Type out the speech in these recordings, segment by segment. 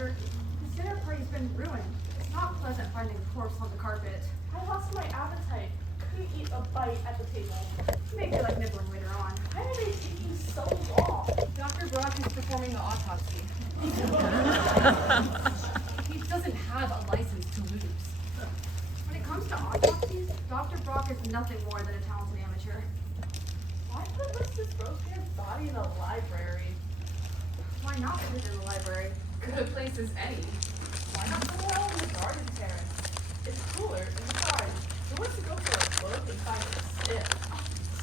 Doctor. The dinner party's been ruined. It's not pleasant finding a corpse on the carpet. I lost my appetite. Couldn't eat a bite at the table. Maybe like nibbling later on. Why are they taking so long? Dr. Brock is performing the autopsy. He doesn't have a license to lose. When it comes to autopsies, Dr. Brock is nothing more than a talented amateur. Why put Mrs. Rosebeer's body in a library? Why not put it in the library? Good place as any. Why not put it out on the garden terrace? It's cooler and besides, who wants to go for a book and find it stiff?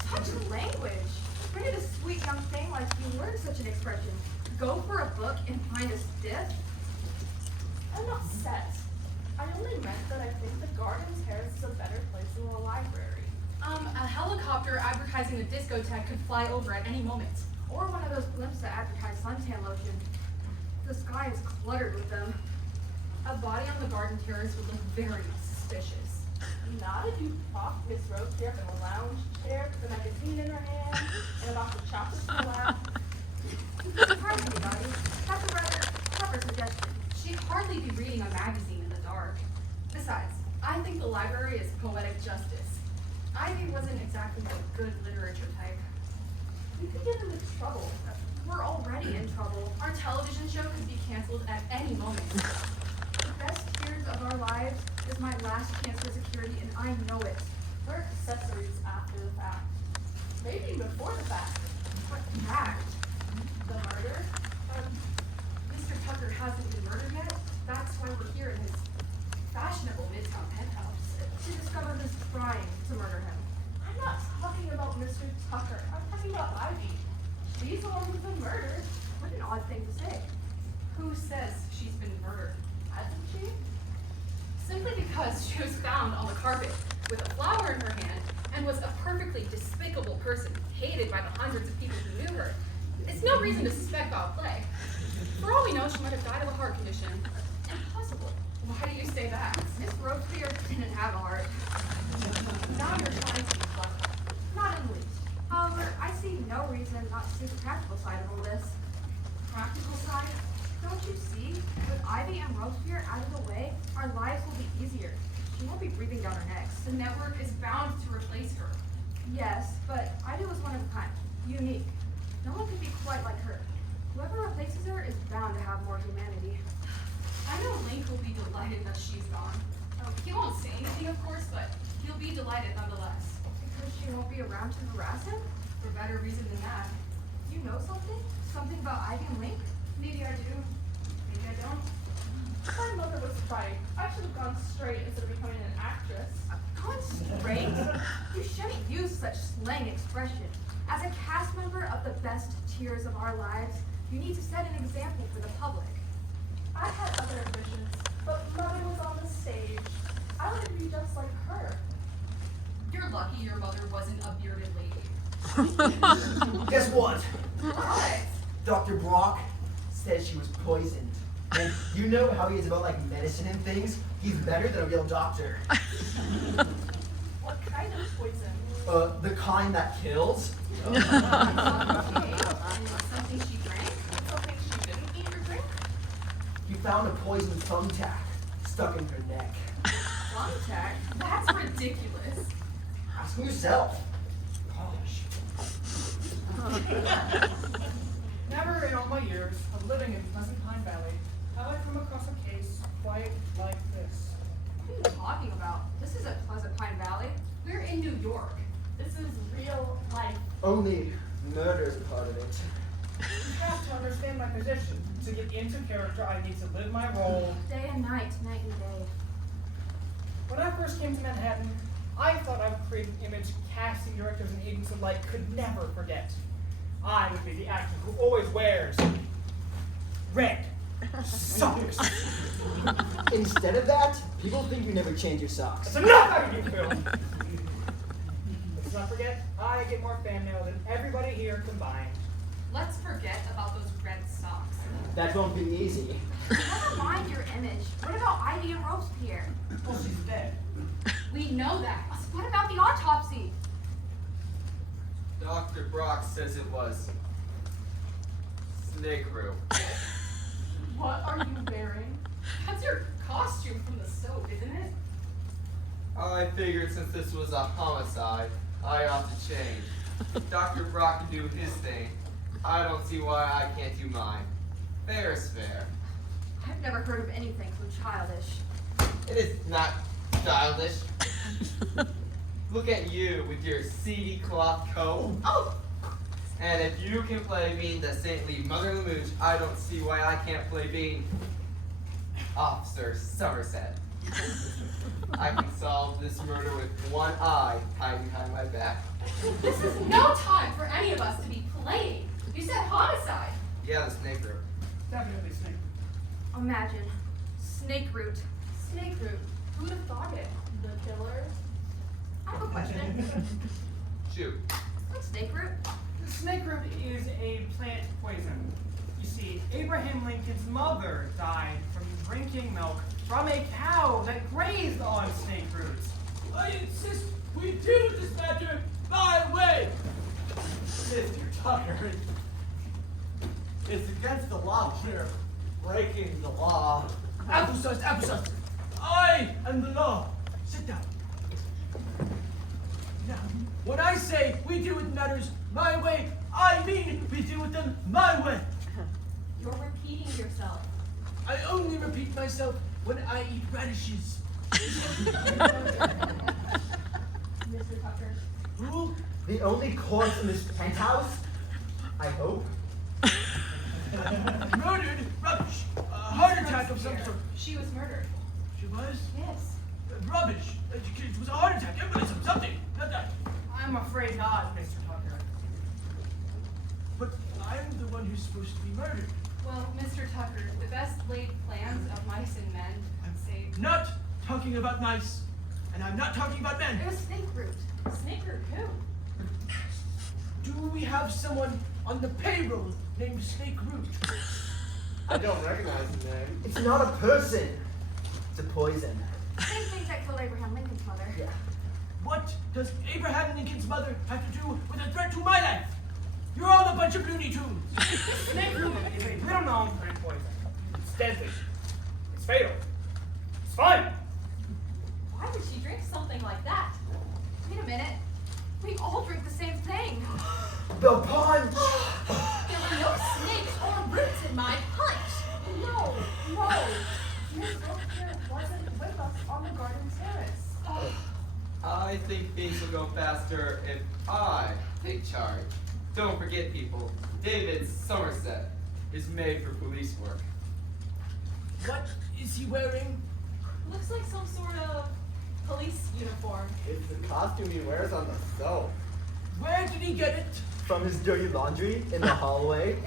Such language. Where did a sweet young thing like you learn such an expression? Go for a book and find a stiff? I'm not set. I only meant that I think the garden terrace is a better place than the library. A helicopter advertising a discotheque could fly over at any moment. Or one of those blimps that advertise suntan lotion. The sky is cluttered with them. A body on the garden terrace would look very suspicious. Not if you prop Miss Rosebeer up in a lounge chair with a magazine in her hand and a box of chocolates in her lap. Surprise me, buddy. That's a rather clever suggestion. She'd hardly be reading a magazine in the dark. Besides, I think the library is poetic justice. Ivy wasn't exactly a good literature type. We could get into trouble. We're already in trouble. Our television show could be canceled at any moment. The best years of our lives is my last chance for security, and I know it. We're accessories after the fact. Maybe before the fact. What fact? The murder? Mr. Tucker hasn't been murdered yet. That's why we're here in his fashionable midtown penthouse. To discover who's trying to murder him. I'm not talking about Mr. Tucker. I'm talking about Ivy. She's the one who's been murdered. What an odd thing to say. Who says she's been murdered? Hasn't she? Simply because she was found on the carpet with a flower in her hand and was a perfectly despicable person, hated by the hundreds of people who knew her. It's no reason to suspect foul play. For all we know, she might have died of a heart condition. Impossible. Why do you say that? Miss Rosebeer didn't have a heart. Now you're trying to be clever. Not in the least. However, I see no reason not to see the practical side of all this. Practical side? Don't you see? With Ivy and Rosebeer out of the way, our lives will be easier. She won't be breathing down our necks. The network is bound to replace her. Yes, but Ivy was one of a kind. Unique. No one could be quite like her. Whoever replaces her is bound to have more humanity. I know Link will be delighted that she's gone. He won't say anything, of course, but he'll be delighted nonetheless. Because she won't be around to harass him? For better reason than that. You know something? Something about Ivy and Link? Maybe I do. Maybe I don't. My mother was right. I should have gone straight instead of becoming an actress. Gone straight? You shouldn't use such slang expression. As a cast member of the best tiers of our lives, you need to set an example for the public. I had other ambitions, but mother was on the stage. I wanted to be just like her. You're lucky your mother wasn't a bearded lady. Guess what? What? Dr. Brock says she was poisoned. And you know how he is about like medicine and things? He's better than a real doctor. What kind of poison? The kind that kills. Okay. Something she drank? Something she didn't eat or drink? He found a poisoned thumbtack stuck in her neck. Thumbtack? That's ridiculous. Ask him yourself. Gosh. Never in all my years of living in Pleasant Pine Valley have I come across a case quite like this. What are you talking about? This isn't Pleasant Pine Valley. We're in New York. This is real life. Only murder is a part of it. You have to understand my position. To get into character, I need to live my role. Day and night, night and day. When I first came to Manhattan, I thought I would create an image casting directors and agents alike could never forget. I would be the actor who always wears red socks. Instead of that, people think you never change your socks. That's enough out of you, Phil! Let's not forget, I get more fan mail than everybody here combined. Let's forget about those red socks. That won't be easy. Never mind your image. What about Ivy and Robespierre? Well, she's dead. We know that. What about the autopsy? Dr. Brock says it was snake room. What are you wearing? costume from the soap, isn't it? I figured since this was a homicide, I ought to change. Dr. Brock can do his thing. I don't see why I can't do mine. Fair is fair. I've never heard of anything so childish. It is not childish. Look at you with your seedy cloth coat. Oh! And if you can play being the saintly Mother Lamooch, I don't see why I can't play being Officer Somerset. I can solve this murder with one eye tied behind my back. This is no time for any of us to be playing. You said homicide. Yeah, the snake room. Definitely snake. Imagine. Snake root. Snake root. Who would have thought it? The killer? I have a question. Shoot. What's snake root? The snake root is a plant poison. You see, Abraham Lincoln's mother died from drinking milk from a cow that grazed on snake roots. I insist we deal with this matter my way. Mr. Tucker, it's against the law. We're breaking the law. Applesauce. I am the law. Sit down. Now, when I say we deal with matters my way, I mean we deal with them my way. You're repeating yourself. I only repeat myself when I eat radishes. Mr. Tucker. Who? The only corpse in this penthouse? I hope. Murdered? Rubbish. A heart attack of some sort. She was murdered. She was? Yes. Rubbish. It was a heart attack. Embolism. Something. Not that. I'm afraid not, Mr. Tucker. But I'm the one who's supposed to be murdered. Well, Mr. Tucker, the best laid plans of mice and men say Not talking about mice. And I'm not talking about men. It was snake root. snake root who? Do we have someone on the payroll named Snake Root? I don't recognize the name. It's not a person. It's a poison. Same thing that killed Abraham Lincoln's mother. Yeah. What does Abraham Lincoln's mother have to do with a threat to my life? You're all a bunch of Looney Tunes. Snake root is a little known plant poison. It's deadly. It's fatal. It's fun. Why would she drink something like that? Wait a minute. We all drink the same thing. The punch! There were no snakes or roots in my punch. No. Miss Wilkes wasn't with us on the garden terrace. I think things will go faster if I take charge. Don't forget, people, David Somerset is made for police work. What is he wearing? Looks like some sort of police uniform. It's the costume he wears on the soap. Where did he get it? From his dirty laundry in the hallway.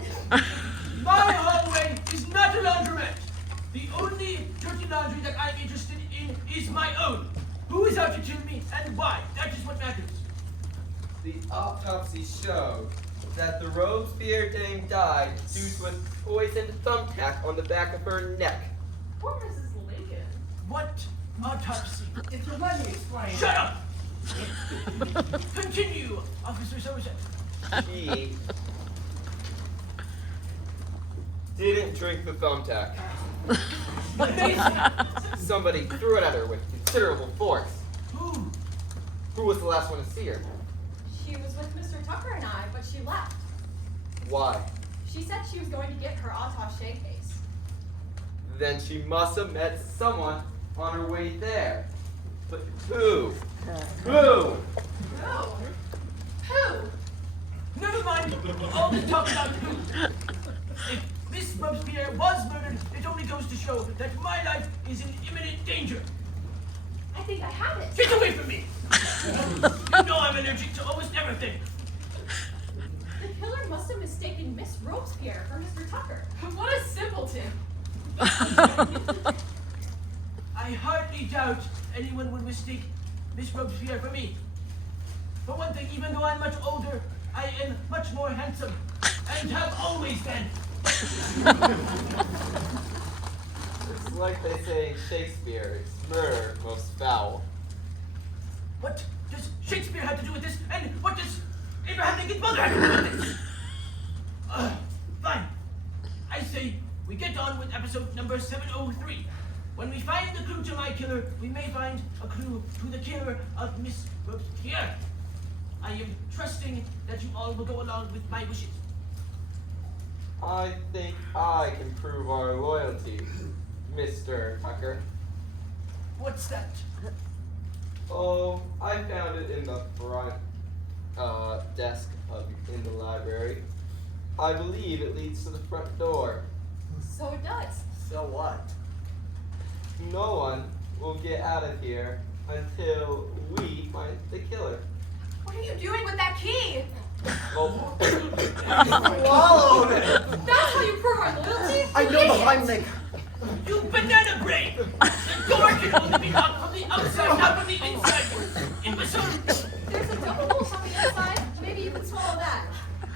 My hallway is not a laundromat. The only dirty laundry that I'm interested in is my own. Who is out to kill me and why? That is what matters. The autopsy showed that the Robespierre dame died due to a poisoned thumbtack on the back of her neck. Poor Mrs. Lincoln. What autopsy? If you'll let me explain. Shut up! Continue, Officer Somerset. She didn't drink the thumbtack. Somebody threw it at her with considerable force. Who? Who was the last one to see her? She was with Mr. Tucker and I, but she left. Why? She said she was going to get her attaché case. Then she must have met someone on her way there. But who? Who? Who? Who? Never mind all the talk about who. If Miss Robespierre was murdered, it only goes to show that my life is in imminent danger. I think I have it. Get away from me! You know I'm allergic to almost everything. The killer must have mistaken Miss Robespierre for Mr. Tucker. What a simpleton. I hardly doubt anyone would mistake Miss Robespierre for me. For one thing, even though I'm much older, I am much more handsome, and have always been. It's like they say in Shakespeare, it's murder most foul. What does Shakespeare have to do with this, and what does Abraham Lincoln's mother have to do with this? Fine. I say we get on with episode number 703. When we find the clue to my killer, we may find a clue to the killer of Miss Robespierre. I am trusting that you all will go along with my wishes. I think I can prove our loyalty, Mr. Tucker. What's that? Oh, I found it in the front desk in the library. I believe it leads to the front door. So it does. So what? No one will get out of here until we find the killer. What are you doing with that key? Oh, Swallowed it! That's how you prove our loyalty? I know the Heimlich. You banana brain! The door can only be locked from the outside, not from the inside. Imbecile! There's a double hole on the inside. Maybe you can swallow that.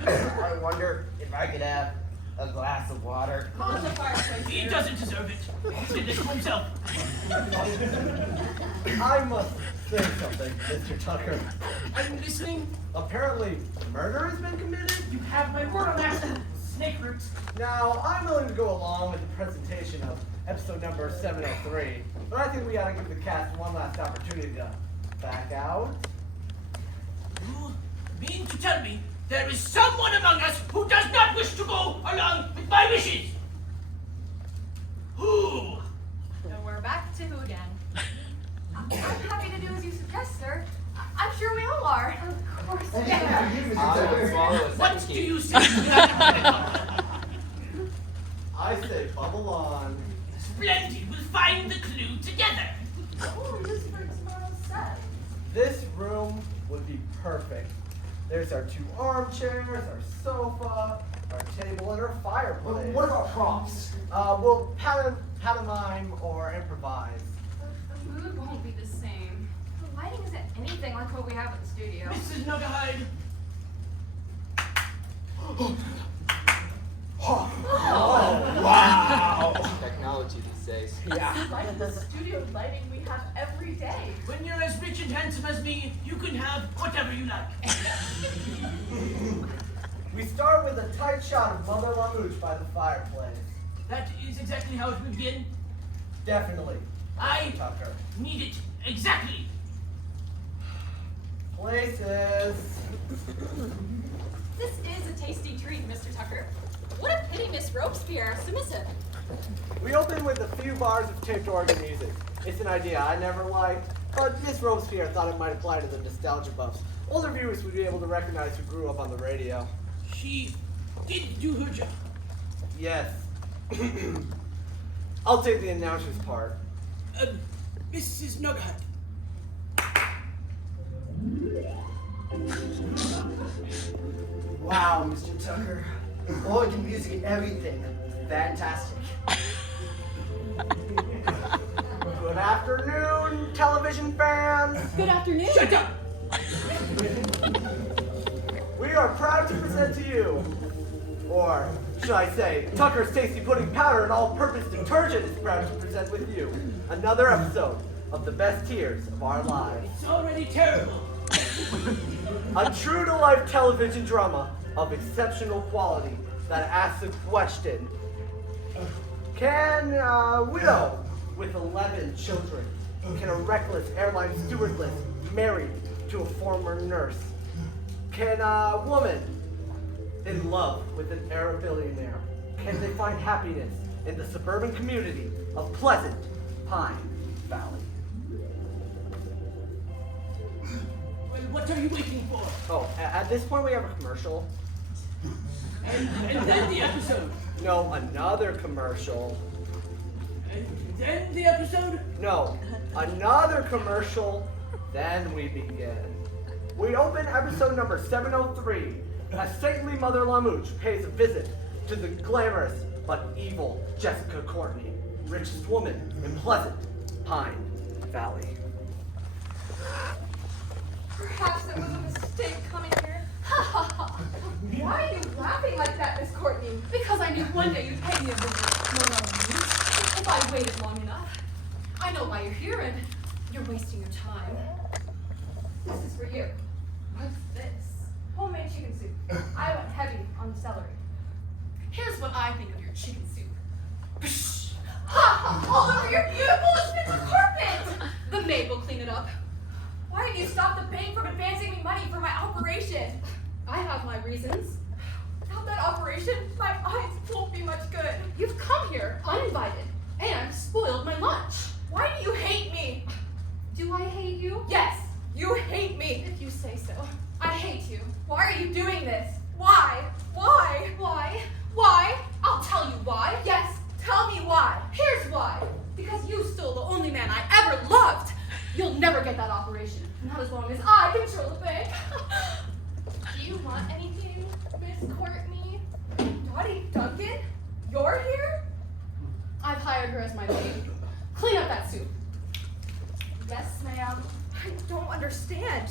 I wonder if I could have a glass of water. On the fireplace. He doesn't deserve it. He did this to himself. I must say something, Mr. Tucker. I'm listening. Apparently, murder has been committed? You have my word on that, snake roots. Now, I'm willing to go along with the presentation of episode number 703, but I think we ought to give the cast one last opportunity to back out. You mean to tell me there is someone among us who does not wish to go along with my wishes? Who? And we're back to who again? I'm happy to do as you suggest, sir. I'm sure we all are. Of course we are. I will swallow a What second do key. you say? I say bubble on. Splendid. We'll find the clue together. Oh, this for tomorrow's set. This room would be perfect. There's our 2 armchairs, our sofa, our table, and our fireplace. What about props? We'll pantomime or improvise. The mood won't be the same. The lighting isn't anything like what we have at the studio. Mrs. Nuggerhide. Wow! Technology these days. Yeah. Like the studio lighting we have every day. When you're as rich and handsome as me, you can have whatever you like. We start with a tight shot of Mother Lamouche by the fireplace. That is exactly how it will begin. Definitely. I Tucker. need it exactly. Places. This is a tasty treat, Mr. Tucker. What a pity Miss Robespierre is submissive. We open with a few bars of taped organ music. It's an idea I never liked, but Miss Robespierre thought it might apply to the nostalgia buffs. Older viewers would be able to recognize who grew up on the radio. She did do her job. Yes. I'll take the announcer's part. Mrs. Nugget. Wow, Mr. Tucker. Organ music and everything. Fantastic. Good afternoon, television fans. Good afternoon. Shut up! We are proud to present to you, or should I say, Tucker's Tasty Pudding Powder and All-Purpose Detergent is proud to present with you another episode of the best tears of our lives. It's already terrible. A true-to-life television drama of exceptional quality that asks the question, can a widow with 11 children, can a reckless airline stewardess married to a former nurse, can a woman in love with an Arab billionaire, can they find happiness in the suburban community of Pleasant Pine Valley? Well, what are you waiting for? Oh, at this point we have a commercial. And then the episode. No, another commercial. And then the episode. No, another commercial. Then we begin. We open episode number 703 as saintly Mother Lamouche pays a visit to the glamorous but evil Jessica Courtney, richest woman in Pleasant Pine Valley. Perhaps it was a mistake coming here. Why are you laughing like that, Miss Courtney? Because I knew one day you'd pay me a visit. If I waited long enough. I know why you're here and you're wasting your time. This is for you. What's this? Homemade chicken soup. I went heavy on the celery. Here's what I think of your chicken soup. Ha ha! All over your beautiful have you stopped the bank from advancing me money for my operation? I have my reasons. Without that operation, my eyes won't be much good. You've come here uninvited and spoiled my lunch. Why do you hate me? Do I hate you? Yes, you hate me. If you say so. I hate you. Why are you doing this? Why? Why? Why? Why? I'll tell you why. Yes, tell me why. Here's why. Because you stole the only man I ever loved. You'll never get that operation. Not as long as I control the bank. Do you want anything, Miss Courtney? Dottie Duncan? You're here? I've hired her as my maid. Clean up that soup. Yes, ma'am. I don't understand.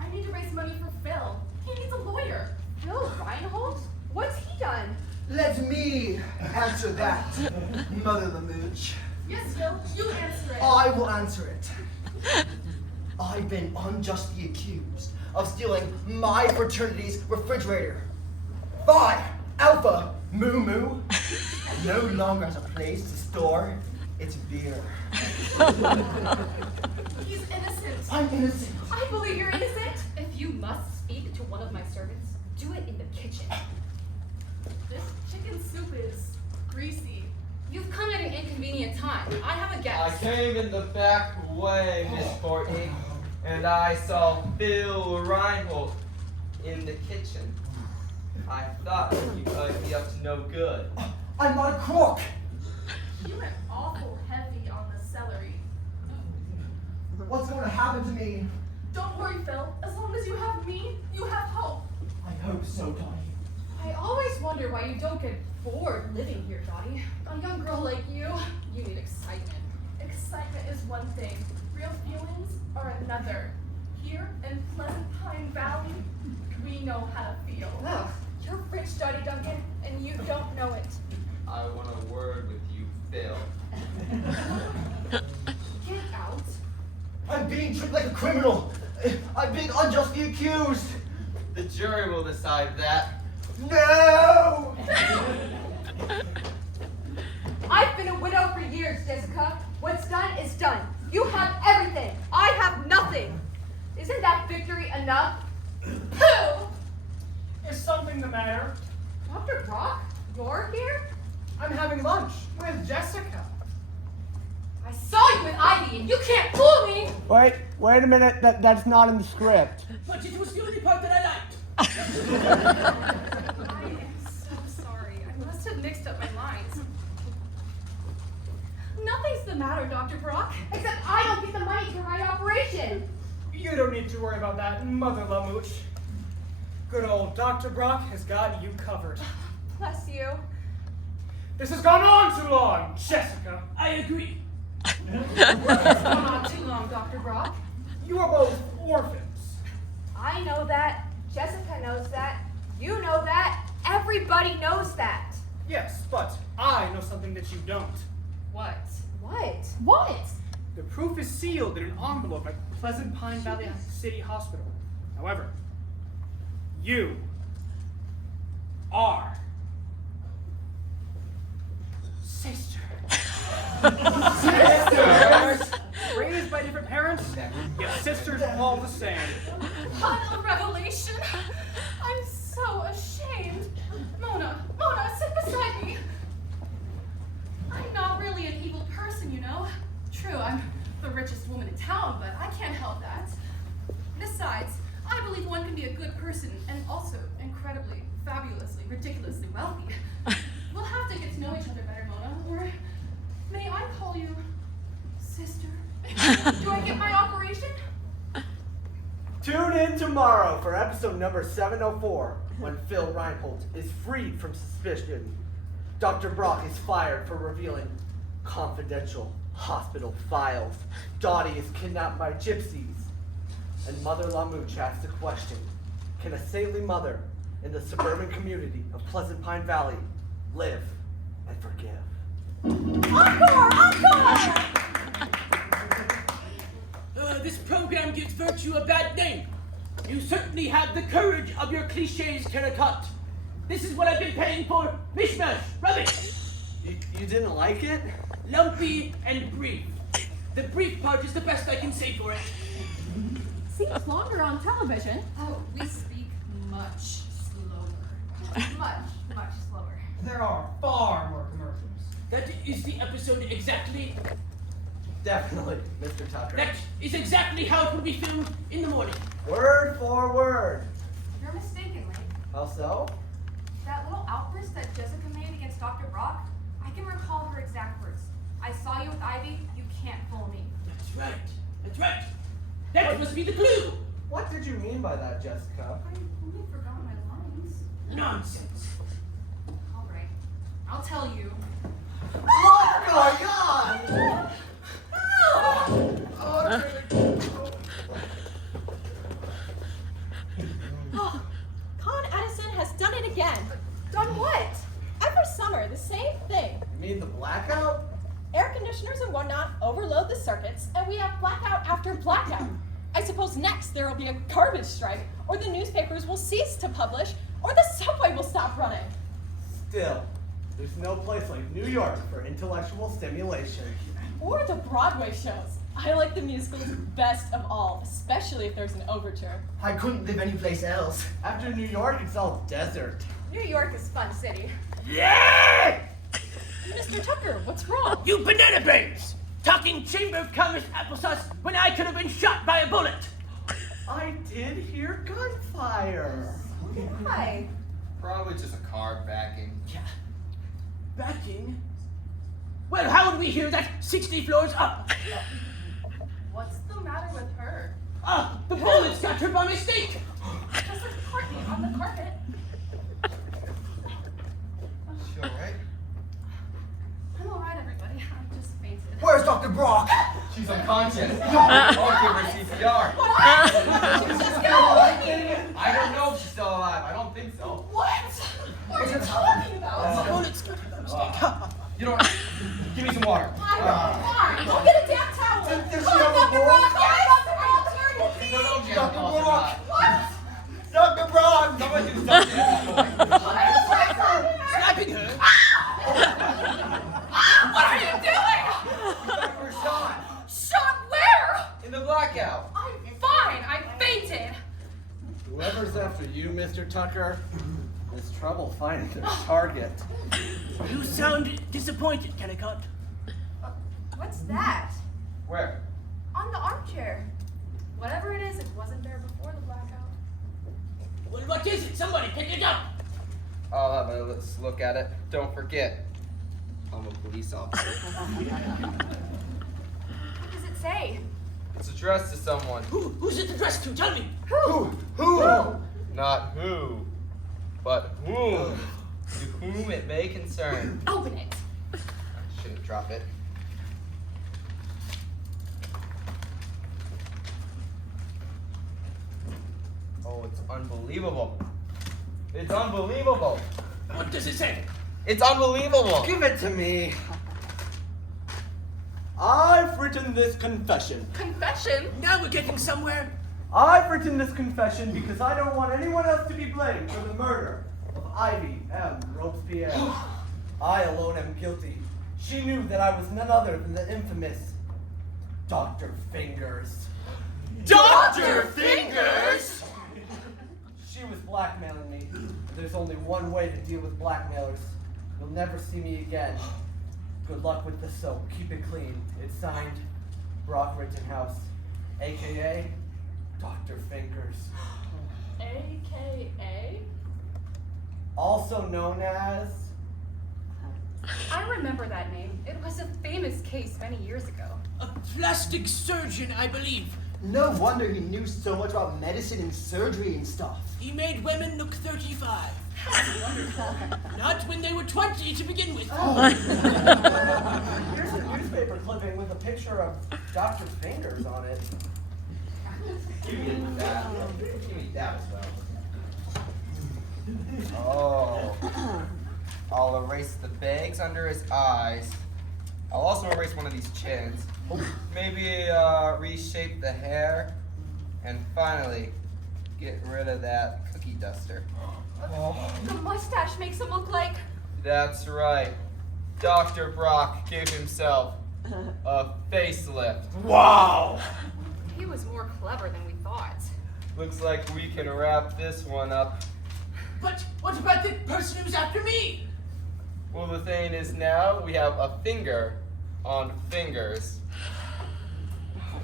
I need to raise money for Phil. He needs a lawyer. Phil Reinhold? What's he done? Let me answer that, Mother Lamooch. Yes, Phil, you answer it. I will answer it. I've been unjustly accused of stealing my fraternity's refrigerator. Phi Alpha Moo Moo no longer has a place to store its beer. He's innocent. I'm innocent. I believe you're innocent. If you must speak to one of my servants, do it in the kitchen. This chicken soup is greasy. You've come at an inconvenient time. I have a I guest. came in the back way, Miss Courtney, and I saw Phil Reinhold in the kitchen. I thought you might be up to no good. I'm not a crook. You went awful heavy on the celery. What's going to happen to me? Don't worry, Phil. As long as you have me, you have hope. I hope so, Dottie. I always wonder why you don't get bored living here, Dottie. A young girl like you need excitement. Excitement is one thing. Real feelings are another. Here in Pleasant Pine Valley, we know how to feel. Ugh. You're rich, Dottie Duncan, and you don't know it. I want a word with you, Phil. Get out. I'm being treated like a criminal. I'm being unjustly accused. The jury will decide that. No! I've been a widow for years, Jessica. What's done is done. You have everything. I have nothing. Isn't that victory enough? Pooh! Is something the matter? Dr. Brock, you're here? I'm having lunch with Jessica. I saw you with Ivy, and you can't fool me! Wait a minute. That's not in the script. But it was the only part that I liked. I am so sorry. I must have mixed up my lines. Nothing's the matter, Dr. Brock. Except I don't get the money for my operation. You don't need to worry about that, Mother Lamooch. Good old Dr. Brock has got you covered. Bless you. This has gone on too long, Jessica. I agree. It's gone on too long, Dr. Brock. You are both orphans. I know that. Jessica knows that. You know that. Everybody knows that. Yes, but I know something that you don't. What? What? What? The proof is sealed in an envelope at Pleasant Pine Valley City Hospital. However, you are sister. Sisters! Raised by different parents, yet sisters all the same. What a revelation! I'm so ashamed. Mona, sit beside me. I'm not really an evil person, you know. True, I'm the richest woman in town, but I can't help that. Besides, I believe one can be a good person and also incredibly, fabulously, ridiculously wealthy. We'll have to get to know each other better, Mona, or may I call you sister? Do I get my operation? Tune in tomorrow for episode number 704, when Phil Reinhold is freed from suspicion. Dr. Brock is fired for revealing confidential hospital files. Dottie is kidnapped by gypsies. And Mother Lamooch asks the question, can a saintly mother in the suburban community of Pleasant Pine Valley live and forgive? Encore! This program gives virtue a bad name. You certainly have the courage of your cliches, Kennicott. This is what I've been paying for. Mishmash, rubbish. You didn't like it? Lumpy and brief. The brief part is the best I can say for it. Seems longer on television. Oh, we speak much slower. Much slower. There are far more commercials. That is the episode exactly. Definitely, Mr. Tucker. That is exactly how it will be filmed in the morning. Word for word. You're mistaken, Lane. How so? That little outburst that Jessica made against Dr. Brock, I can recall her exact words. I saw you with Ivy, you can't fool me. That's right. That's right. That must be the clue. What did you mean by that, Jessica? I only forgot my lines. Nonsense. All right, I'll tell you. What's going on? Oh, Con Edison has done it again. Done what? Every summer, the same thing. You mean the blackout? Air conditioners and whatnot overload the circuits, and we have blackout after blackout. I suppose next there will be a garbage strike, or the newspapers will cease to publish, or the subway will stop running. Still, there's no place like New York for intellectual stimulation. Or the Broadway shows. I like the musicals best of all, especially if there's an overture. I couldn't live anyplace else. After New York, it's all desert. New York is fun city. Yeah! Mr. Tucker, what's wrong? You banana brains! Talking Chamber of Commerce applesauce when I could have been shot by a bullet. I did hear gunfire. Hi. Probably just a car backing. Yeah. Backing? Well, how would we hear that 60 floors up? What's the matter with her? Ah, the bullets got her by mistake. Just like Courtney on the carpet. She alright? I'm alright, everybody. I just fainted. Where's Dr. Brock? She's unconscious. I'll give her CPR. I don't know if she's still alive. I don't think so. What? What are you talking about? The bullets got her by mistake. You don't. Give me some water. Fine, go get a damn towel. Does she Come have on, a Dr. ball? Brock, Dr. Brock, hurry, No, please. no, Jim. Dr. No, Brock. What? Dr. Brock! Someone do something. Slapping her. What are you doing? We were shot Shot where? in the blackout. I'm fine. I fainted. Whoever's after you, Mr. Tucker, has trouble finding their target. You sound disappointed, Kennicott. What's that? Where? On the armchair. Whatever it is, it wasn't there before the blackout. Well, what is it? Somebody pick it up. I'll have a let's look at it. Don't forget, I'm a police officer. What does it say? It's addressed to someone. Who's it addressed to? Tell me. Who? Not who, but whom. To whom it may concern. Open it. I shouldn't drop it. Oh, it's unbelievable. It's unbelievable. What does it say? It's unbelievable. Give it to me. I've written this confession. Confession? Now we're getting somewhere. I've written this confession because I don't want anyone else to be blamed for the murder of Ivy M. Robespierre. I alone am guilty. She knew that I was none other than the infamous Dr. Fingers. Dr. Fingers! She was blackmailing me. There's only one way to deal with blackmailers. You'll never see me again. Good luck with the soap. Keep it clean. It's signed Brock Rittenhouse, a.k.a. Dr. Fingers. AKA? Also known as... I remember that name. It was a famous case many years ago. A plastic surgeon, I believe. No wonder he knew so much about medicine and surgery and stuff. He made women look 35. Not when they were 20 to begin with. Here's a newspaper clipping with a picture of Dr. Fingers on it. Give me that. Give me that as well. Oh. I'll erase the bags under his eyes. I'll also erase one of these chins. Maybe reshape the hair. And finally, get rid of that cookie duster. The mustache makes him look like... That's right. Dr. Brock gave himself A facelift. Wow! He was more clever than we thought. Looks like we can wrap this one up. But what about the person who's after me? Well, the thing is now we have a finger on fingers.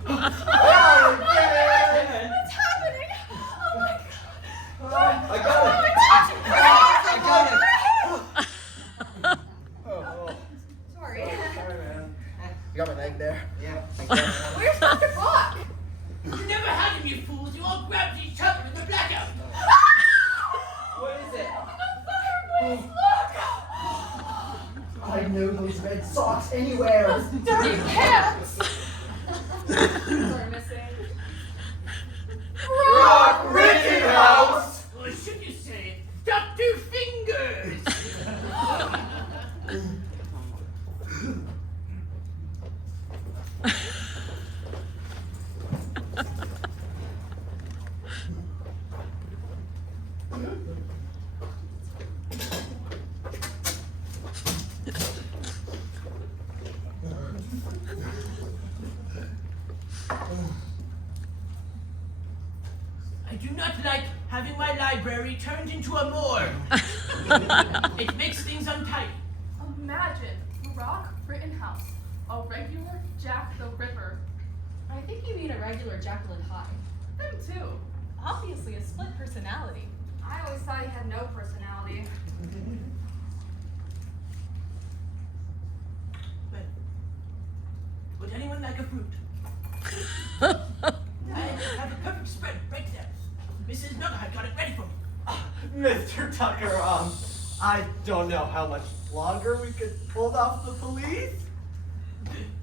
What's happening? Oh my god! I got it! I got it! Sorry. Sorry, man. You got my leg there? Yeah. Where's Dr. Brock? You never had him, you fools. You all grabbed each other in the blackout. What is it? Please I know those red socks anywhere. look! Dirty pants! We're missing. Rock Rittenhouse! Or should you say, Dr. Fingers? I do not like having my library turned into a morgue. It makes things untidy. Imagine Rock Rittenhouse, a regular Jack the Ripper. I think you mean a regular Jekyll and Hyde. Them too. Obviously a split personality. I always thought he had no personality. Well, would anyone like a fruit? I have a perfect spread right there. Mrs. Nugget got it ready for me. Mr. Tucker, I don't know how much longer we could hold off the police.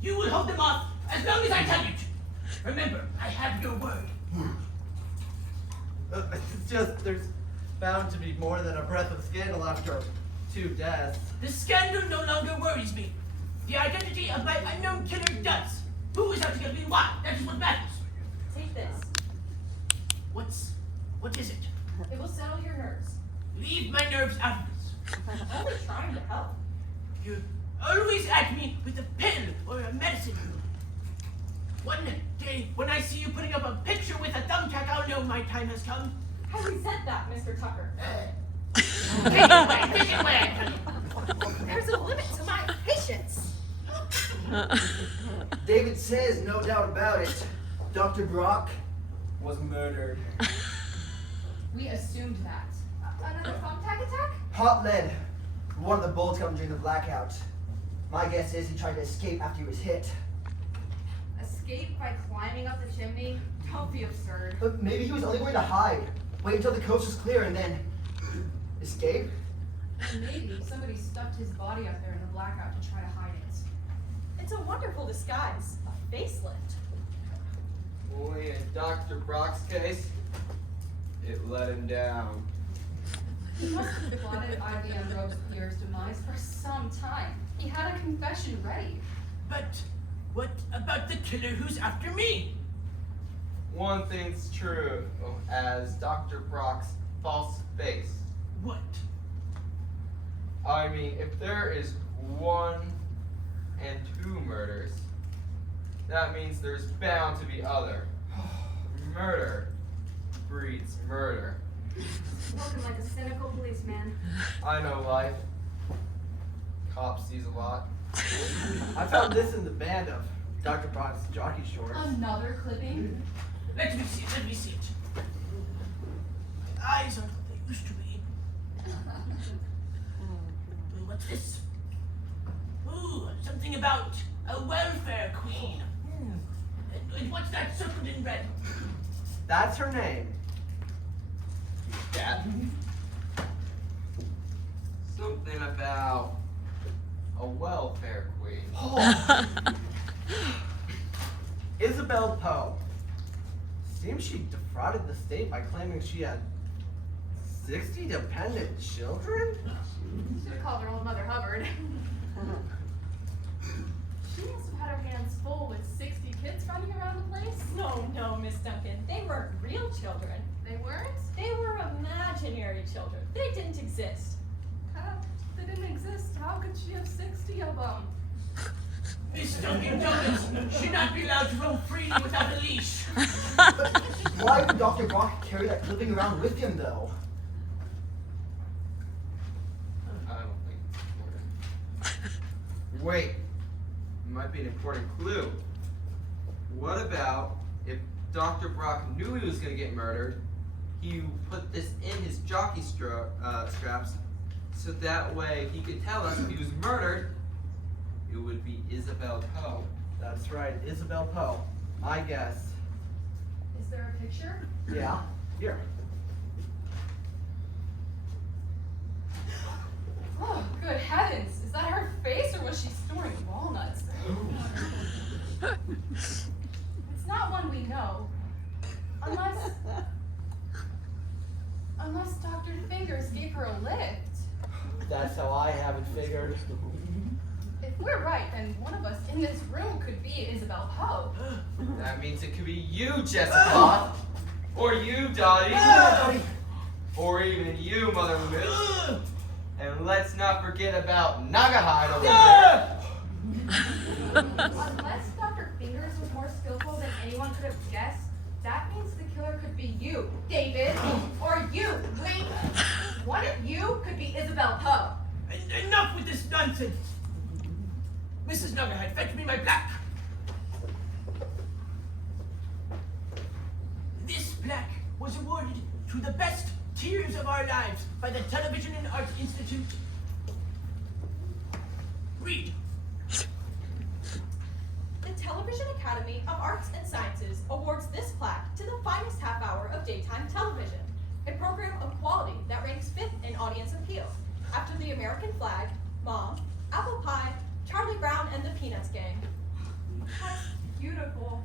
You will hold them off as long as I tell you to. Remember, I have your word. It's just, there's bound to be more than a breath of scandal after 2 deaths. The scandal no longer worries me. The identity of my unknown killer does. Who is out to get me and why? That is what matters. Take this. What is it? It will settle your nerves. Leave my nerves out of this. I'm only trying to help. You always at me with a pill or a medicine. One day, when I see you putting up a picture with a thumbtack, I'll know my time has come. I resent that, Mr. Tucker. Take it away, I tell you. There's a limit to my patience. David says, no doubt about it, Dr. Brock was murdered. We assumed that. Another thumbtack attack? Hot lead. One of the bullets got him during the blackout. My guess is he tried to escape after he was hit. Escape by climbing up the chimney? Don't be absurd. But maybe he was only going to hide. Wait until the coast was clear and then escape? And maybe somebody stuffed his body up there in the blackout to try to hide it. It's a wonderful disguise. A facelift. Only in Dr. Brock's case, it let him down. He must have plotted IBM Robespierre's demise for some time. He had a confession ready. But what about the killer who's after me? One thing's true, as Dr. Brock's false face. What? I mean, if there is 1 and 2 murders, that means there's bound to be other. Murder breeds murder. Looking like a cynical policeman. I know life. Cop sees a lot. I found this in the band of Dr. Brock's jockey shorts. Another clipping? Let me see it. The eyes aren't what they used to be. What's this? Ooh, something about a welfare queen. And what's that circled in red? That's her name. That? Something about a welfare queen. Oh. Isabel Poe. Seems she defrauded the state by claiming she had 60 dependent children? Should have called her old Mother Hubbard. She must have had her hands full with 60 kids running around the place. No, Miss Duncan. They weren't real children. They weren't? They were imaginary children. They didn't exist. How? They didn't exist. How could she have 60 of them? Miss Dunkin' Donuts should not be allowed to roam freely without a leash. Why would Dr. Brock carry that clipping around with him, though? I don't think it's important. Wait, it might be an important clue. What about if Dr. Brock knew he was going to get murdered, he put this in his jockey straps, so that way he could tell us if he was murdered, it would be Isabel Poe. That's right, Isabel Poe. I guess. Is there a picture? Yeah. Here. Oh, good heavens. Is that her face or was she storing walnuts? It's not one we know. Unless Dr. Fingers gave her a lift. That's how I have it figured. If we're right, then one of us in this room could be Isabel Poe. That means it could be you, Jessica. Or you, Dottie. Dottie. Or even you, Mother Loomis. And let's not forget about Nagahide over there. Unless Dr. Fingers was more skillful than anyone could have guessed, that means the killer could be you, David, or you, Wink. One of you could be Isabel Poe. Enough with this nonsense. Mrs. Nuggerhead, fetch me my plaque. This plaque was awarded to the best tears of our lives by the Television and Arts Institute. Read. The Television Academy of Arts and Sciences awards this plaque to the finest half hour of daytime television, a program of quality that ranks 5th in audience appeal, after The American Flag, Mom, Apple Pie, Charlie Brown and the Peanuts Gang. That's beautiful.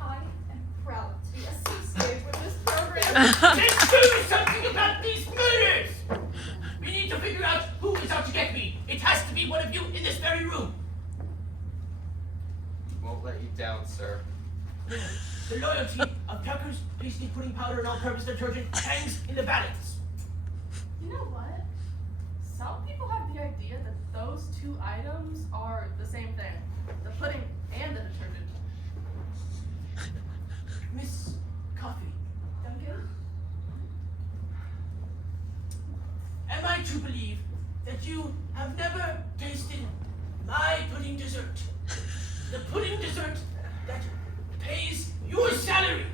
I am proud to be associated with this program. Let's do something about these murders! We need to figure out who is out to get me. It has to be one of you in this very room. Won't let you down, sir. The loyalty of Tucker's Tasty Pudding Powder and All-Purpose Detergent hangs in the balance. You know what? Some people have the idea that those two items are the same thing. The pudding and the detergent. Miss Coffee, Duncan? am I to believe that you have never tasted my pudding dessert? The pudding dessert that pays your salary.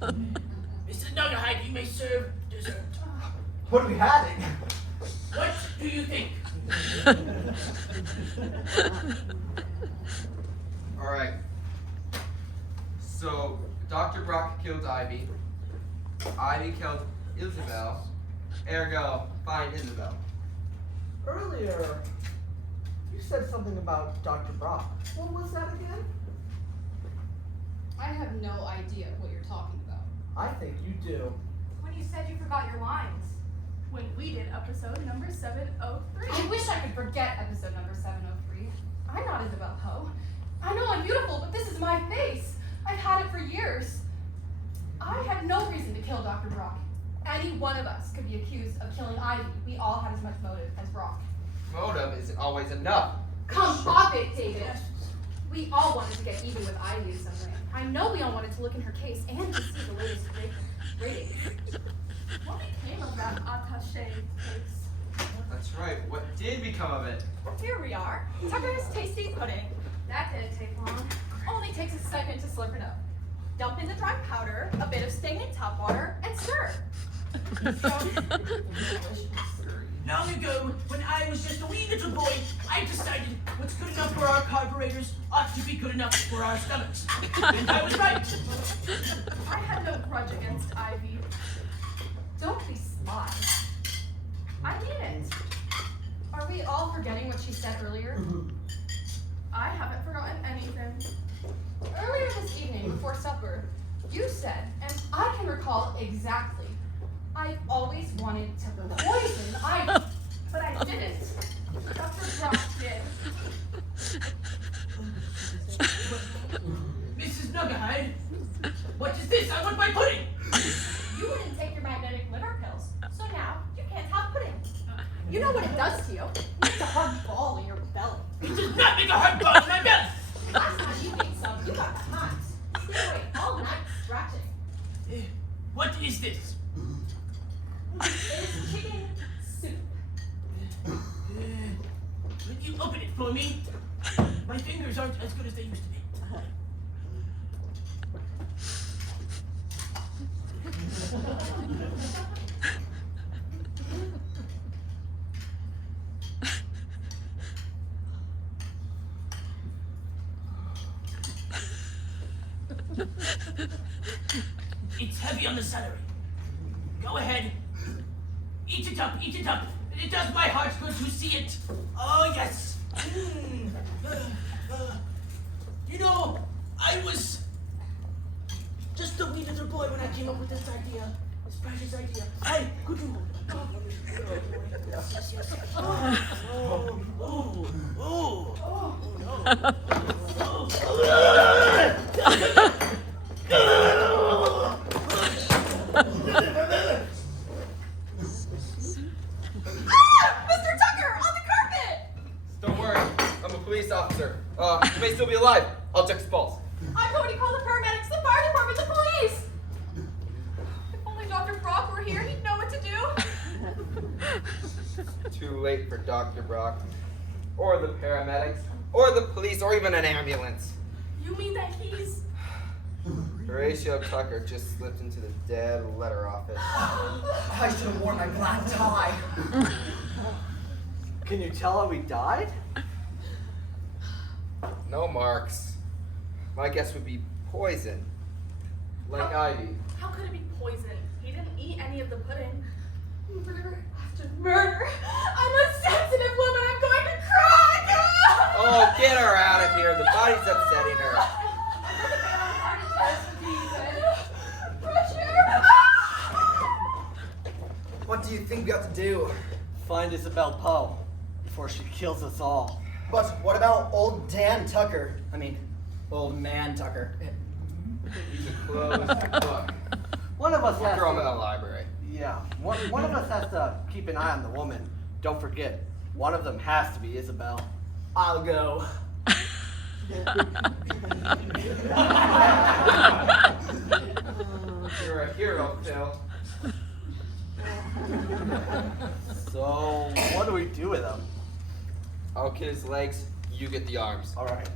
Mrs. Nuggerhide, you may serve dessert. What are we having? What do you think? Alright. So, Dr. Brock killed Ivy. Ivy killed Isabel. Ergo, find Isabel. Earlier, you said something about Dr. Brock. What was that again? I have no idea what you're talking about. I think you do. When you said you forgot your lines. When we did episode number 703. I wish I could forget episode number 703. I'm not Isabel Poe. I know I'm beautiful, but this is my face. I've had it for years. I had no reason to kill Dr. Brock. Any one of us could be accused of killing Ivy. We all had as much motive as Brock. Motive isn't always enough. Come off it, David. We all wanted to get even with Ivy in some way. I know we all wanted to look in her case and to see the latest ratings. What became of that attaché case? That's right. What did become of it? Here we are, Tucker's Tasty Pudding. That didn't take long. Only takes a second to slurp it up. Dump in the dry powder, a bit of stagnant tap water, and stir. Long ago, when I was just a wee little boy, I decided what's good enough for our carburetors ought to be good enough for our stomachs. And I was right. I had no grudge against Ivy. Don't be sly. I mean it. Are we all forgetting what she said earlier? I haven't forgotten anything. Earlier this evening, before supper, you said, and I can recall exactly, I've always wanted to poison Ivy. But I didn't. Dr. Brock did. Mrs. Nuggerhide, what is this? I want my pudding. You wouldn't take your magnetic liver pills, so now you can't have pudding. You know what it does to you. It's a hard ball in your belly. It does not make a a hard ball in my belly. Last time you ate some, you got tons. Stay awake all night stretching. What is this? It's chicken soup. Will you open it for me? My fingers aren't as good as they used to be. It's heavy on the celery. Go ahead. Eat it up, eat it up. It does my heart good to see it. Oh, yes. You know, I was just a wee little boy when I came up with this idea. This precious idea. Hey, could you... Yes, yes, yes. Mr. Tucker, on the carpet! Don't worry, I'm a police officer. You may still be alive. I'll check his pulse. I'm going to call the paramedics, the fire department, the police! If only Dr. Brock were here, he'd know what to do. Too late for Dr. Brock, or the paramedics, or the police, or even an ambulance. You mean that he's... Horatio Tucker just slipped into the dead letter office. I should have worn my black tie. Can you tell how he died? No marks. My guess would be poison. Like Ivy. How could it be poison? He didn't eat any of the pudding. Murder after murder. I'm a sensitive woman. I'm going to cry. Oh, get her out of here. The body's upsetting her. What do you think we have to do? Find Isabel Poe before she kills us all. But what about old Dan Tucker? I mean, old man Tucker. He's a closed book. One of us We'll has throw him in to, the library. yeah, one of us has to keep an eye on the woman. Don't forget, one of them has to be Isabel. I'll go. You're a hero, Phil. So, what do we do with him? I'll get his legs, you get the arms. All right.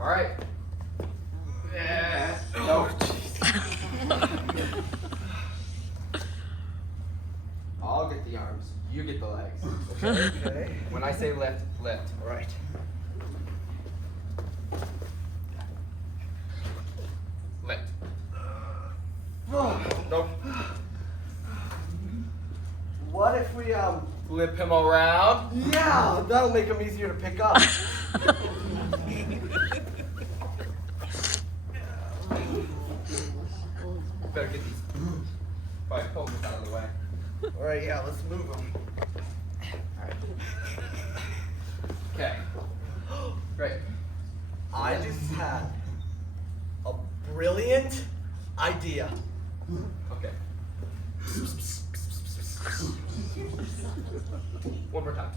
All right. No. I'll get the arms, you get the legs. Okay. When I say lift, lift. All right. Lift. Oh, Nope. what if we Flip him around. Yeah, that'll make him easier to pick up. Better get these poles out of the way. All right, yeah, let's move him. Okay. Great. I just had a brilliant idea. Okay. One more time.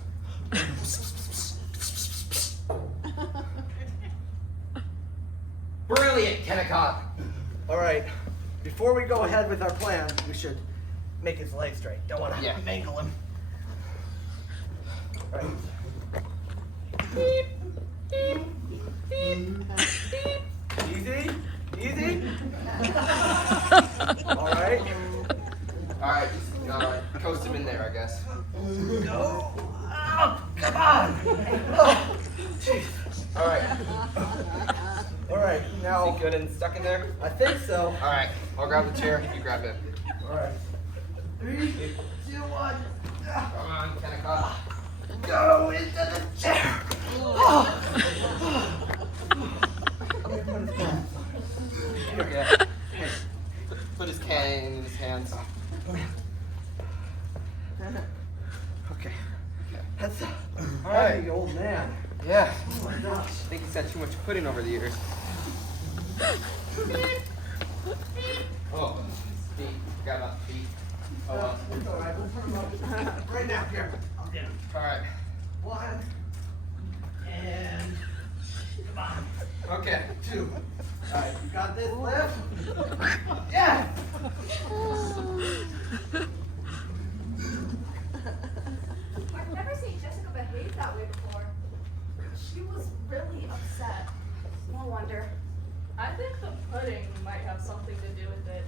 Brilliant, Kennicott. All right, before we go ahead with our plan, we should make his leg straight. Don't want to Yeah. mangle him. All right. Easy, easy. All right. All right. Coast him in there, I guess. No. Oh, come on. Oh, jeez. All right. All right, Is now he good and stuck in there? I think so. All right. I'll grab the chair. You grab him. All right. 3, 2, 1. Come on, Kennicott. Go into the chair. Okay. Put his cane in his hands. Okay. That's a right. heavy old man. Yeah. Oh my gosh. I think he's had too much pudding over the years. Oh, feet. Forgot about the feet. Oh well. It's alright, we'll put them up. Right now, here. I'll get them. Alright. 1. And. Come on. Okay. 2. Alright, you got this lift? Yeah! I've never seen Jessica behave that way before. She was really upset. No wonder. I think the pudding might have something to do with it.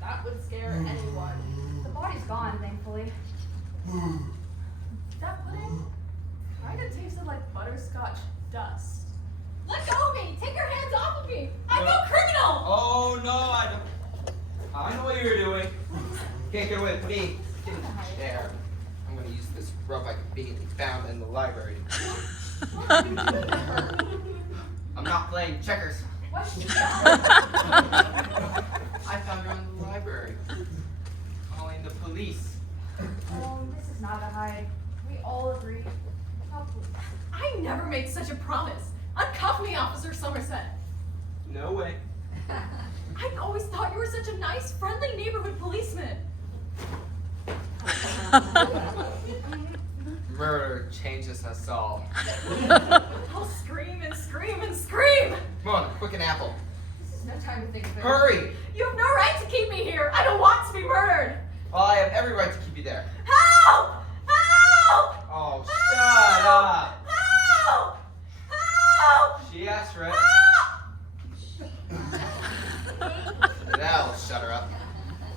That would scare anyone. The body's gone, thankfully. That pudding kind of tasted like butterscotch dust. Let go of me! Take your hands off of me! I'm no criminal! Oh no, I don't. I know what you're doing. Can't get away with me. There. I'm gonna use this rope I conveniently found in the library. I'm not playing checkers. What's she done? I found her in the library. Calling the police. Oh, this is not a hide. We all agree. Oh, please. I never made such a promise. Uncuff me, Officer Somerset. No way. I've always thought you were such a nice, friendly neighborhood policeman. Murder changes us all. I'll scream and scream and scream. Come on, quick an apple. This is no time to think of it. Hurry! You have no right to keep me here. I don't want to be murdered. Well, I have every right to keep you there. Help! Help! Oh, shut up! Help! Help! She asked for it. Help! That'll shut her up.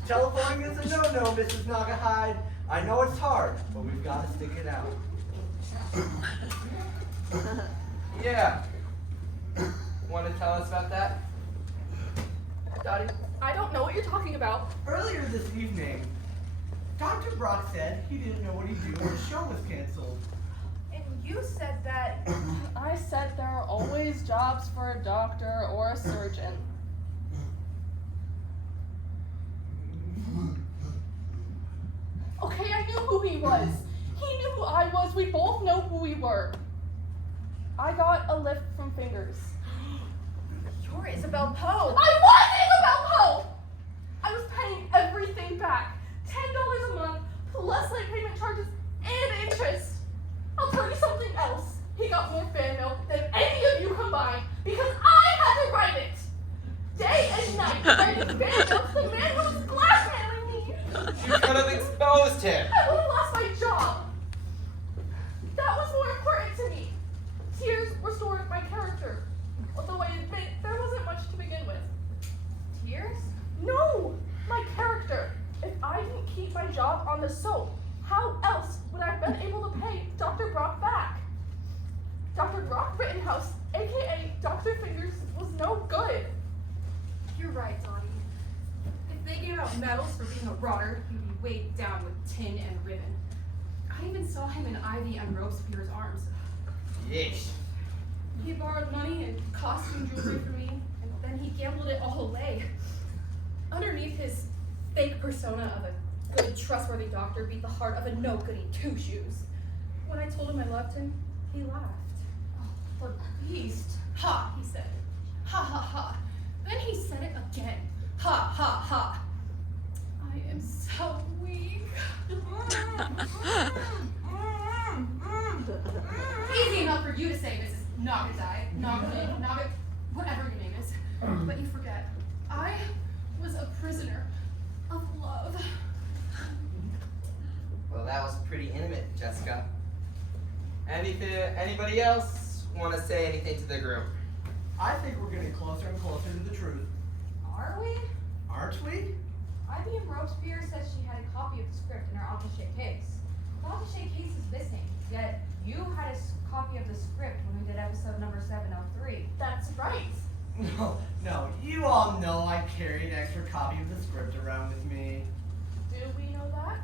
Telephoning is a no-no, Mrs. Nagahide. I know it's hard, but we've got to stick it out. Yeah. Want to tell us about that? Dottie, I don't know what you're talking about. Earlier this evening, Dr. Brock said he didn't know what he'd do when the show was canceled. And you said that. I said there are always jobs for a doctor or a surgeon. Okay, I knew who he was. He knew who I was. We both know who we were. I got a lift from Fingers. You're Isabel Poe. I was Isabel Poe! I was paying everything back. $10 a month, plus late payment charges and interest. I'll tell you something else. He got more fan mail than any of you combined because I had to write it. Day and night, writing fan mail to the man who was blackmailing me. You could have exposed him. I would have lost my job. That was more important to me. Tears restored my character. Although I admit there wasn't much to begin with. Tears? No! My character. If I didn't keep my job on the soap, how else would I have been able to pay Dr. Brock back? Dr. Brock Rittenhouse, aka Dr. Fingers, was no good. You're right, Dottie. If they gave out medals for being a rotter, he'd be weighed down with tin and ribbon. I even saw him in Ivy and Robespierre's arms. Yeesh. He borrowed money and costume jewelry from me, and then he gambled it all away. Underneath his fake persona of a good, trustworthy doctor beat the heart of a no-goody two-shoes. When I told him I loved him, he laughed. Oh, the beast. Ha, he said. Ha, ha, ha. Then he said it again. Ha, ha, ha. I am so weak. Easy enough for you to say, Mrs. Nogga, whatever your name is. But you forget, I was a prisoner of love. Well, that was pretty intimate, Jessica. Anybody else want to say anything to the group? I think we're getting closer and closer to the truth. Are we? Aren't we? Ivy and Robespierre said she had a copy of the script in her attaché case. The attaché case is missing, yet you had a copy of the script when we did episode number 703. That's right. No, you all know I carry an extra copy of the script around with me. Do we know that?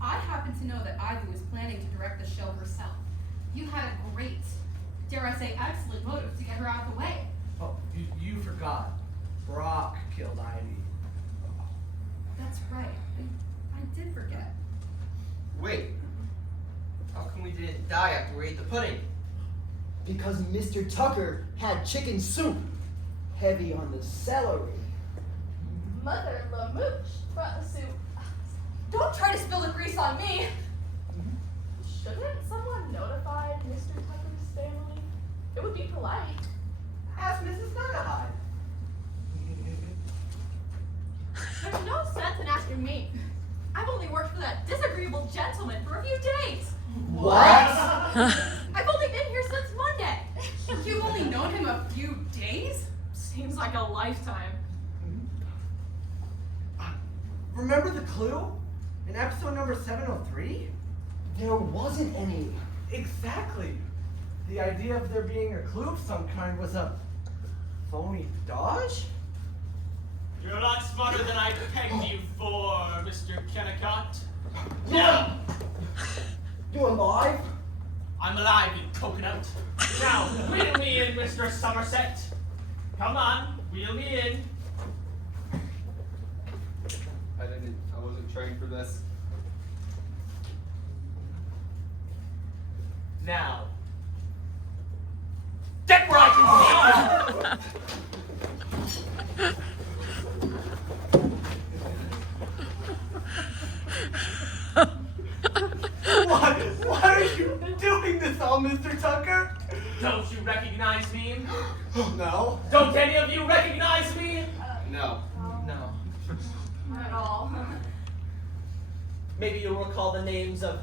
I happen to know that Ivy was planning to direct the show herself. You had a great, dare I say, excellent motive to get her out of the way. Oh, you forgot. Brock killed Ivy. That's right. I did forget. Wait. How come we didn't die after we ate the pudding? Because Mr. Tucker had chicken soup, heavy on the celery. Mother Lamooch brought the soup. Don't try to spill the grease on me. Shouldn't someone notify Mr. Tucker's family? It would be polite. Ask Mrs. Nutahide. There's no sense in asking me. I've only worked for that disagreeable gentleman for a few days. What? I've only been here since Monday. You've only known him a few days? Seems like a lifetime. Remember the clue? In episode number 703? There wasn't any. Exactly. The idea of there being a clue of some kind was a phony dodge? You're a lot smarter than I pegged you for, Mr. Kennicott. Yeah. You alive? I'm alive, you coconut. Now, wheel me in, Mr. Somerset. Come on, wheel me in. I wasn't trained for this. Now, get where I can see you. Why are you doing this all, Mr. Tucker? Don't you recognize me? No. Don't any of you recognize me? No. No. Not at all. Maybe you'll recall the names of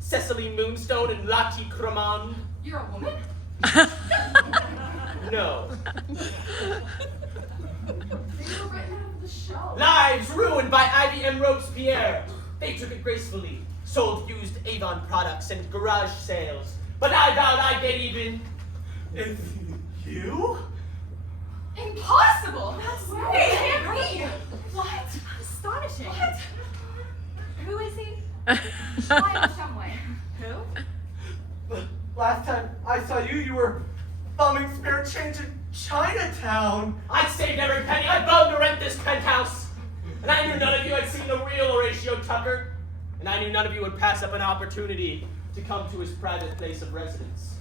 Cecily Moonstone and Lati Kraman. You're a woman? No. They were written out of the show. Lives ruined by Ivy M. Robespierre. They took it gracefully, sold used Avon products and garage sales. But I vowed I'd get even. It's you? Impossible! That's way can't be. What? Astonishing. What? Who is he? Lionel Shumway. Who? Last time I saw you, you were bumming spare change in Chinatown. I saved every penny I vowed to rent this penthouse. And I knew none of you had seen the real Horatio Tucker. And I knew none of you would pass up an opportunity to come to his private place of residence.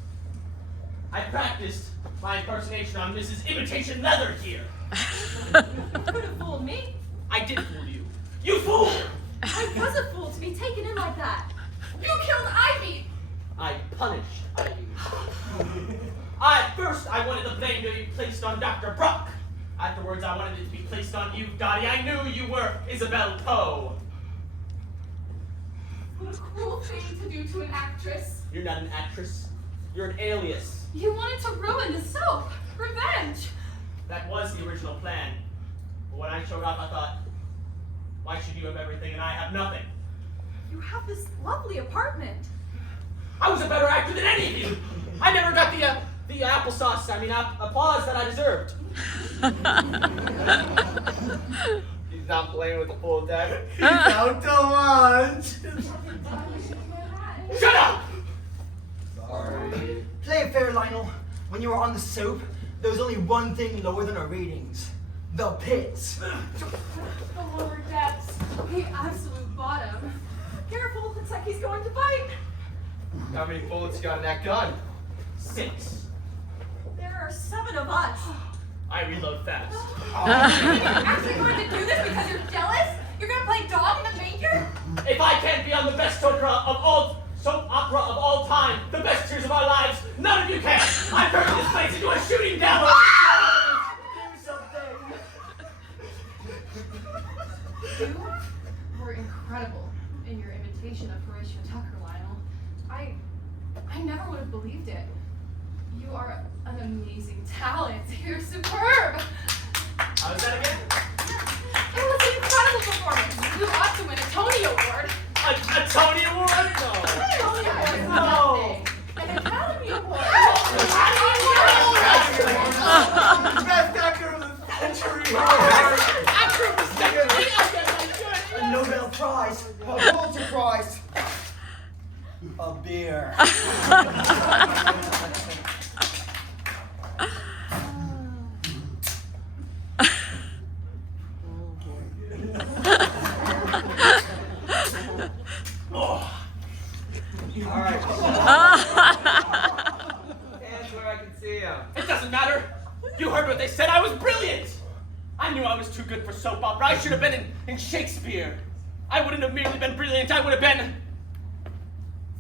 I practiced my impersonation on Mrs. Imitation Leather here. You could have fooled me. I did fool you. You fool! I was a fool to be taken in like that. You killed Ivy! I punished Ivy. At first, I wanted the blame to be placed on Dr. Brock. Afterwards, I wanted it to be placed on you, Dottie. I knew you were Isabel Poe. What a cruel thing to do to an actress. You're not an actress. You're an alias. You wanted to ruin the soap. Revenge. That was the original plan. But when I showed up, I thought, why should you have everything and I have nothing? You have this lovely apartment. I was a better actor than any of you. I never got the applause that I deserved. He's not playing with the full deck. Don't want. Shut up! Sorry. Play it fair, Lionel. When you were on the soap, there was only one thing lower than our ratings. The pits. The lower depths. The absolute bottom. Careful, looks like he's going to bite. How many bullets you got in that gun? 6. There are 7 of us. I reload fast. You're actually going to do this because you're jealous? You're going to play dog in the manger? If I can't be on the best soap opera of all time, the best tears of our lives, none of you can. I'm turning this place into a shooting gallery. You were incredible in your imitation of Horatio Tucker, Lionel. I never would have believed it. You are an amazing talent. You're superb. How was that again? It was an incredible performance. You ought to win a Tony Award. A Tony Award? No. Tony Award is No. nothing. An Academy Award. Best actor of the century. Actor of the century. I'll get my good. A Nobel Prize. A Pulitzer Prize. A beer. Alright. Hands where I can see him. It doesn't matter. You heard what they said. I was brilliant. I knew I was too good for soap opera. I should have been in Shakespeare. I wouldn't have merely been brilliant, I would have been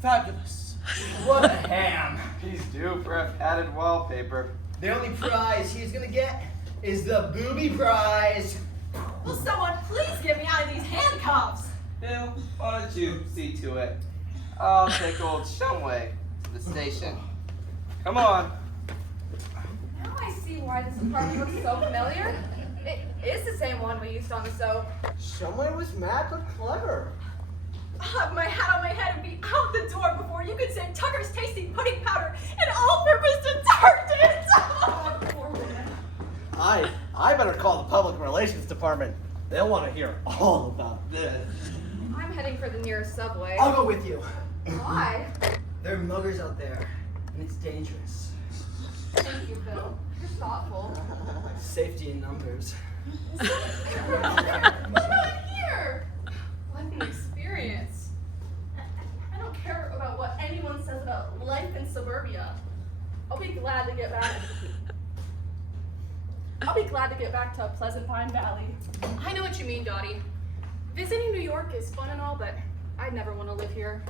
fabulous. What a ham. He's due for a padded wallpaper. The only prize he's gonna get is the booby prize. Will someone please get me out of these handcuffs? Bill, why don't you see to it? I'll take old Shumway to the station. Come on. Now I see why this apartment looks so familiar. It is the same one we used on the soap. Shumway was mad but clever. I'll have my hat on my head and be out the door before you could say Tucker's tasty pudding powder and all-purpose detergent. Oh, poor woman. I better call the public relations department. They'll want to hear all about this. I'm heading for the nearest subway. I'll go with you. Why? There are muggers out there, and it's dangerous. Thank you, Bill. You're thoughtful. Safety in numbers. What about here? What an experience. I don't care about what anyone says about life in suburbia. I'll be glad to get back. To Pleasant Pine Valley. I know what you mean, Dottie. Visiting New York is fun and all, but I'd never want to live here.